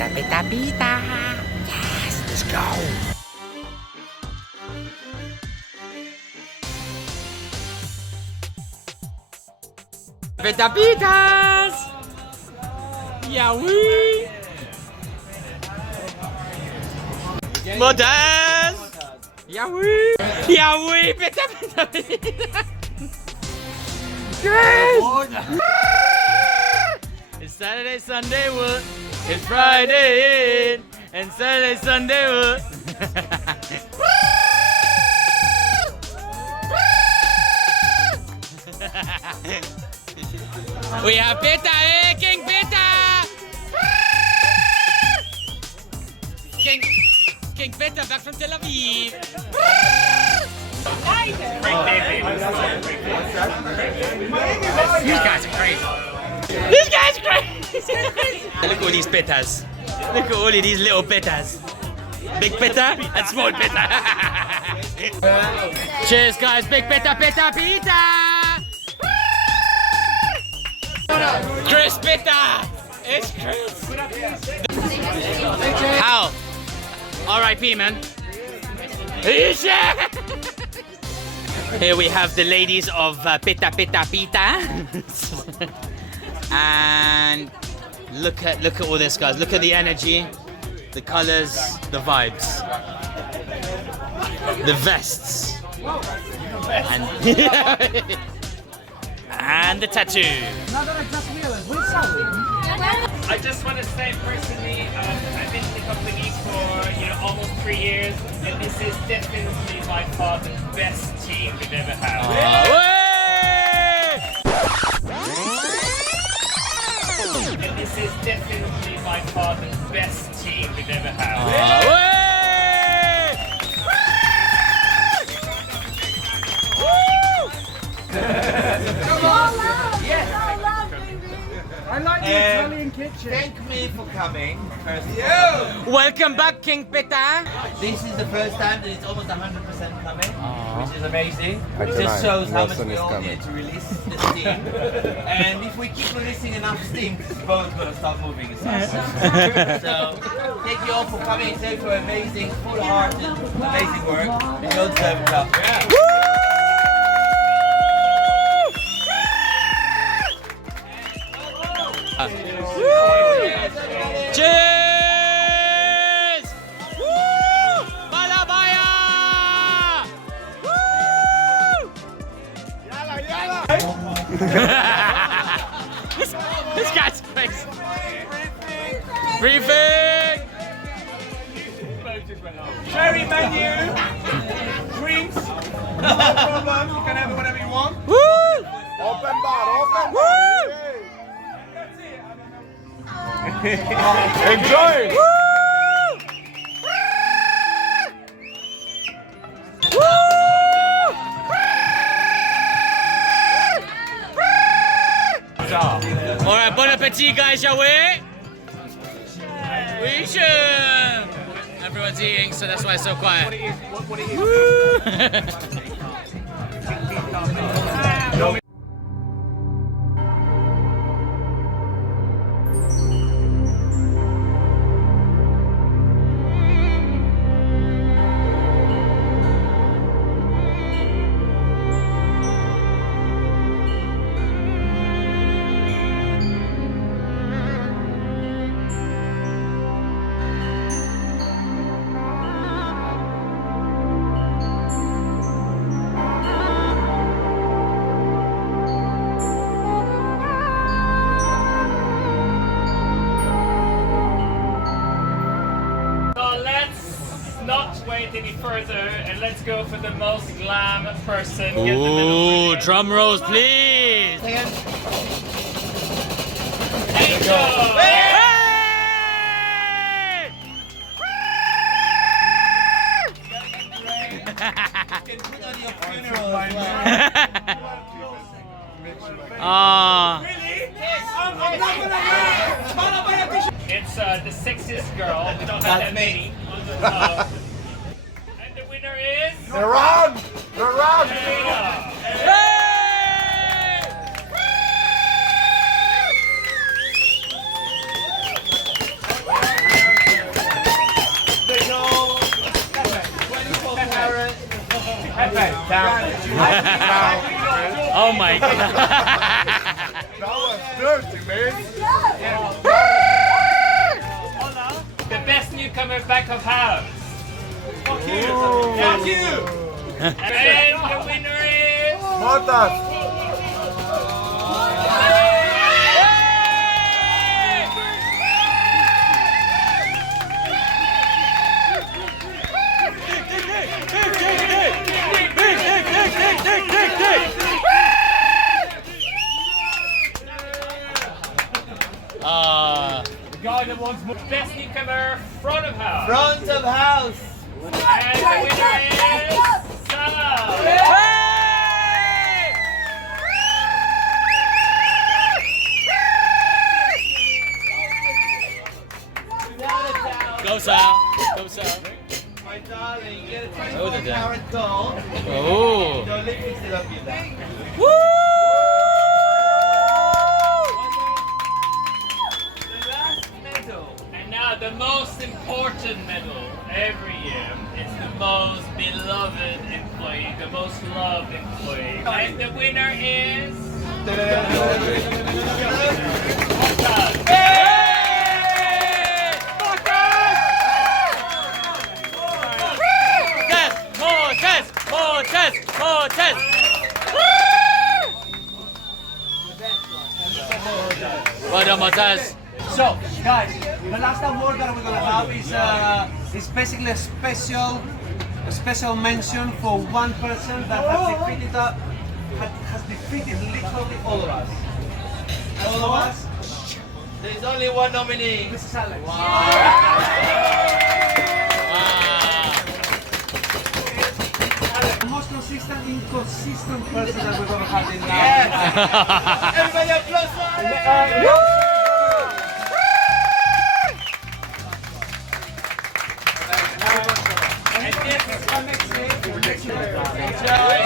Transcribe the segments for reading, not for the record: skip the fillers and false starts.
Pita, pita, pita. Yes, let's go. Pita, pitas. Yaoi. Modas. Yaoi. Yaoi. Pita, pita, pita. Yes. It's Saturday, Sunday, what? It's Friday, and Saturday, Sunday, what? We have Pita, King Pita! King Pita back from Tel Aviv. These guys are crazy. These guys are crazy. Look at all these pitas. Look at all of these little pitas. Big pita and small pita. Cheers, guys. Big pita, pita, pita. Chris pita. It's Chris. How? R.I.P. man. Here we have the ladies of Pita Pita Pita. And look at all this, guys. Look at the energy, the colors, the vibes, the vests, and and the tattoo. I just want to say personally, I've been in the company for almost 3 years, and this is definitely by far the best team we've ever had. And this is definitely by far the best team we've ever had. I like the Italian kitchen. Thank me for coming. Welcome back, King Pita. This is the first time that it's almost 100% coming, which is amazing. It just shows how much we all need to release the steam. And if we keep releasing enough steam, this boat's going to start moving. So thank you all for coming. Thank you for amazing, full-hearted, amazing work. You don't deserve enough. Cheers! Woo! Bala Baya! Woo! this guy's crazy. Briefing! Cherry menu, drinks, no problem. You can have whatever you want. Woo! Open bar, open bar. Woo! Enjoy! Woo! Alright, bon appetit, guys, shall we? We should! Everyone's eating, so that's why it's so quiet. Woo! Any further, and let's go for the most glam person. Ooh, drum rolls, please. Angel! Hey! It's the sexiest girl. We don't have that many. And the winner is... Iran! Iran! Oh my god. That was dirty, man. The best newcomer back of house. Fuck you. Fuck you. And the winner is. Motas. The guy that wants more. Best newcomer front of house. Front of house. And the winner is. Salmon. Go Sal. Go Sal. My darling, you get a Oh, 24 karat gold. Oh. Don't let me sit up you there. Woo! The last medal. And now the most important medal every year is the most beloved employee, the most loved employee. And the winner is. Cotta. Cortez! Well done, Montez. So, guys, the last award that we're gonna have is basically a special mention for one person that has defeated literally all of us. All of us? There's only one nominee. This is Alex. The most consistent, inconsistent person that we've ever had in life. Yes. Everybody applause for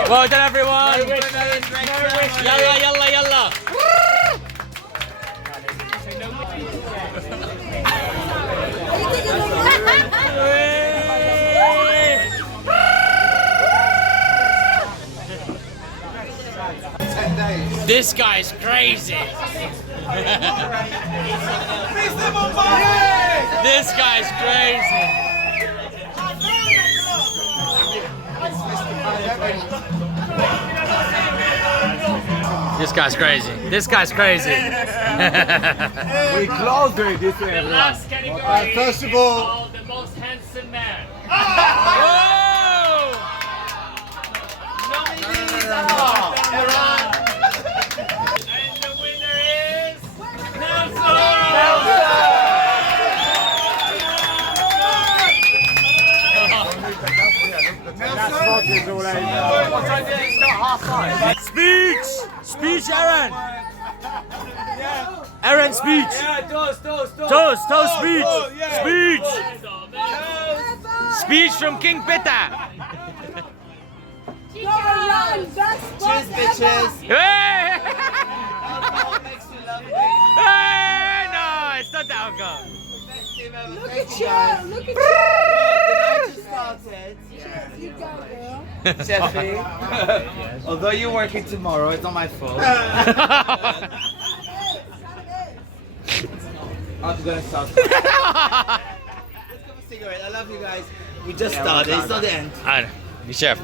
Well done, everyone. Yalla, yalla, yalla. This guy's crazy. This guy's crazy. This guy's crazy. This guy's crazy. We closed it this The way. last category First of is all- called the most handsome man. Whoa! And the winner is Nelson! Speech! Speech, Aaron! Aaron, speech! Toast, speech! Speech! Speech from King Peta! Cheers, bitches. Hey! Alcohol makes you lovely. Hey! No, it's not the alcohol. Best team ever. Look Thank at you, you! guys. Look at The night just started. you! You go, girl. Chefy, although you're working tomorrow, it's not my fault. I'm gonna start. Let's go for a cigarette. I love you guys. We just started. It's not the end. Chef.